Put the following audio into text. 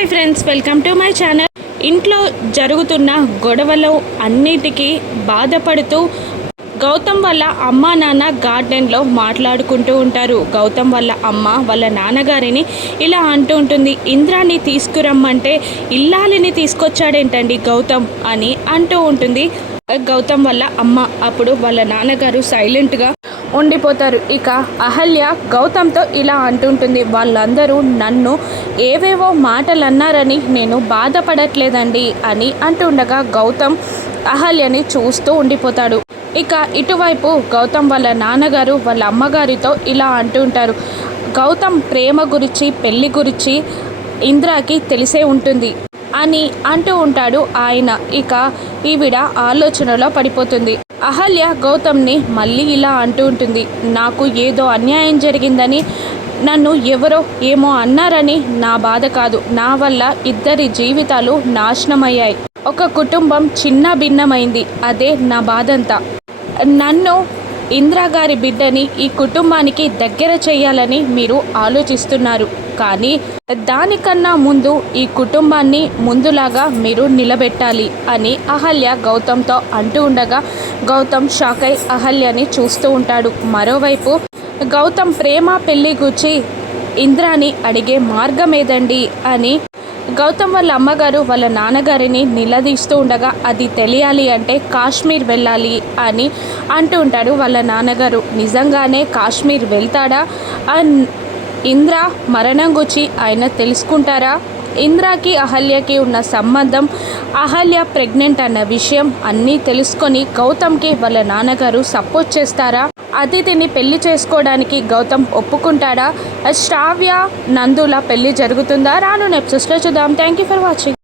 Hi friends welcome to my channel. ఇంట్లో జరుగుతున్న గొడవలు అన్నిటికీ బాధపడుతూ గౌతమ్ వాళ్ళ అమ్మ నాన్న గార్డెన్లో మాట్లాడుకుంటూ ఉంటారు. గౌతమ్ వాళ్ళ అమ్మ వాళ్ళ నాన్నగారిని ఇలా అంటూ ఉంటుంది ఇంద్రాన్ని తీసుకురమ్మంటే ఇల్లాలిని తీసుకొచ్చాడేంటండి గౌతమ్? అని అంటూ ఉంటుంది. గౌతమ్ వాళ్ళ అమ్మ అప్పుడు వాళ్ళ నాన్నగారు సైలెంట్గా ఉండిపోతారు. ఇక అహల్య గౌతమ్తో ఇలా అంటుంటుంది వాళ్ళందరూ నన్ను ఏవేవో మాటలు అన్నారని నేను బాధపడట్లేదండి అని అంటుండగా గౌతమ్ అహల్యని చూస్తూ ఉండిపోతాడు. ఇక ఇటువైపు గౌతమ్ వాళ్ళ నాన్నగారు వాళ్ళ అమ్మగారితో ఇలా అంటుంటారు. గౌతమ్ ప్రేమ గురించి పెళ్ళి గురించి ఇంద్రాకి తెలిసే ఉంటుంది అని అంటూ ఉంటాడు ఆయన. ఇక ఈవిడ ఆలోచనలో పడిపోతుంది. అహల్య గౌతమ్ని మళ్ళీ ఇలా అంటూ ఉంటుంది. నాకు ఏదో అన్యాయం జరిగిందని నన్ను ఎవరో ఏమో అన్నారని నా బాధ కాదు. నా వల్ల ఇద్దరి జీవితాలు నాశనమయ్యాయి. ఒక కుటుంబం చిన్న భిన్నమైంది. అదే నా బాధంతా. నన్ను ఇందిరాగారి బిడ్డని ఈ కుటుంబానికి దగ్గర చేయాలని మీరు ఆలోచిస్తున్నారు. కానీ దానికన్నా ముందు ఈ కుటుంబాన్ని ముందులాగా మీరు నిలబెట్టాలి అని అహల్య గౌతమ్తో అంటూ ఉండగా గౌతమ్ షాక్ అయి అహల్యని చూస్తూ ఉంటాడు. మరోవైపు గౌతమ్ ప్రేమ పెళ్ళి గుచ్చి ఇంద్రాని అడిగే మార్గం ఏదండి అని గౌతమ్ వాళ్ళ అమ్మగారు వాళ్ళ నాన్నగారిని నిలదీస్తూ ఉండగా అది తెలియాలి అంటే కాశ్మీర్ వెళ్ళాలి అని అంటూ ఉంటాడు వాళ్ళ నాన్నగారు. నిజంగానే కాశ్మీర్ వెళ్తాడా? అండ్ ఇంద్ర మరణం గురించి ఆయన తెలుసుకుంటారా? ఇంద్రాకి అహల్యకి ఉన్న సంబంధం అహల్య ప్రెగ్నెంట్ అన్న విషయం అన్నీ తెలుసుకొని గౌతమ్కి వాళ్ళ నాన్నగారు సపోర్ట్ చేస్తారా? అతిథిని పెళ్ళి చేసుకోవడానికి గౌతమ్ ఒప్పుకుంటాడా? శ్రావ్య నందుల పెళ్ళి జరుగుతుందా? రాను నెప్సెస్లో చూద్దాం. Thank you for watching